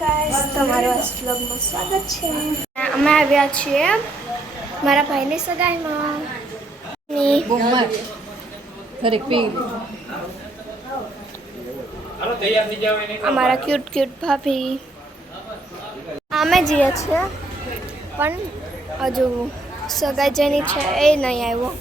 Guys, તમારું આ વ્લોગમાં સ્વાગત છે. અમે આવ્યા છીએ મારા ભાઈની સગાઈમાં. અમારા ક્યુટ ભાભી અમે જઈએ છીએ, પણ હજુ સગાઈ જેની છે એ નહીં આવ્યો.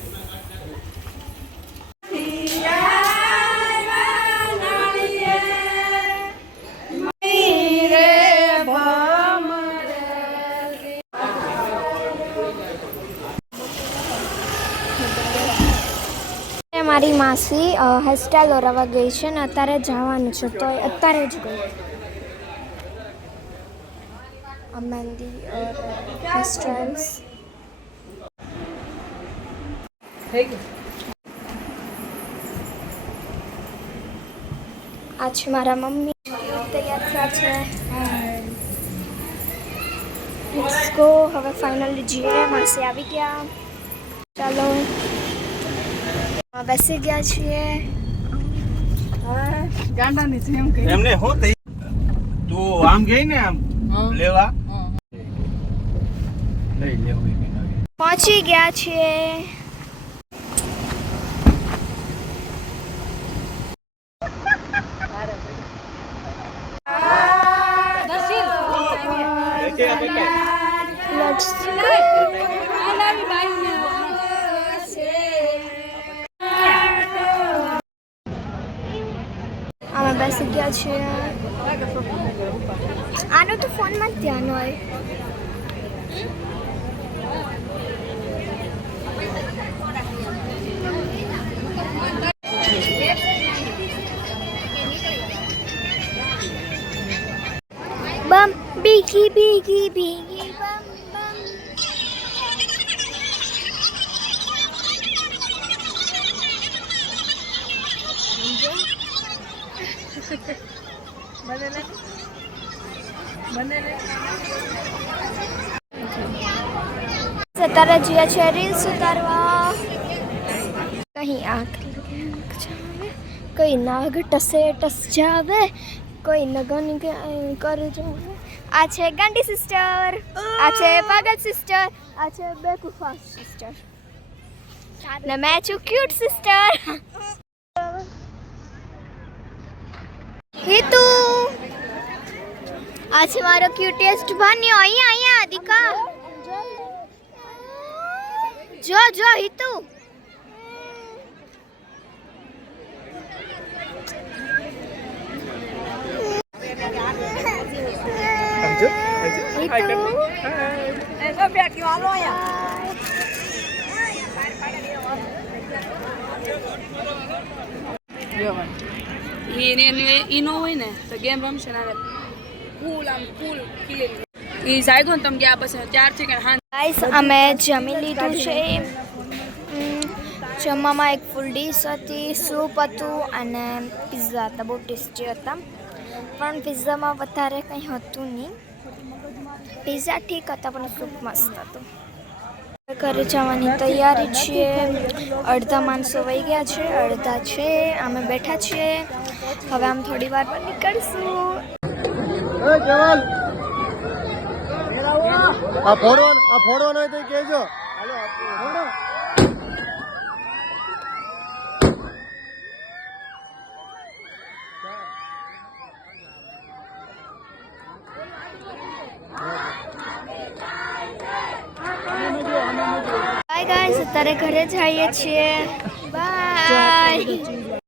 મારી માસી હેરસ્ટાઈલ ઓરાવા ગઈ છે ને અત્યારે જવાનું છે, તો અત્યારે જ ગઈ. મહેંદી હેરસ્ટાઈલ્સ આ છે મારા મમ્મી, તૈયાર થયા છે. Let's go. હવે ફાઇનલી જઈએ, માસી આવી ગયા. ચાલો બેસી ગયા છીએ. ગાંડાની છે એમ કે એમને હું થઈ તું આમ ગઈ ને આમ લેવા લઈ લેવું કે નવી પહોંચી ગયા છીએ. Let's અમે બેસી ગયા છીએ. આનો તો ફોનમાં જ ધ્યાન હોય. બમ બીગી બીગી બીગી બમ બમ. અત્યારે જઈએ છીએ રીલ્સ ઉતારવા. કहीं આંખ જાવે, કોઈ નાગ ટસે ટસ જાવે, કોઈ નગન કર જાવે. આ છે ગાંડી સિસ્ટર, આ છે પાગલ સિસ્ટર, આ છે બેકૂફા સિસ્ટર, ને મેં છું ક્યુટ સિસ્ટર. હિતુ, આ છે મારો ક્યુટેસ્ટ ભાન્યો. અહીંયા દીકા જો જો હિતુ. ઈનો હોય ને તો ગેમ રમશે ને ફૂલ આમ ફૂલ ખીલે ઈ સાઈડ ને તમે ગયા પછી ત્યારથી કે હા ગાઈસ, અમે જમી લીધું છે. જમવામાં એક ફૂલ ડીશ હતી, સૂપ હતું અને પિઝા હતા. બહુ ટેસ્ટી હતા, પણ પિઝામાં વધારે કંઈ હતું નહીં. પિઝા ઠીક હતા પણ સૂપ મસ્ત હતું. ઘરે જવાની તૈયારી છીએ. અડધા માણસો વહી ગયા છે, અડધા છે. અમે બેઠા છીએ. હવે આમ થોડી વાર પર નીકળશું. આ ફોડવાનો હોય તો કહેજો. બાય ગાઈસ, અત્યારે ઘરે જઈએ છીએ. બાય.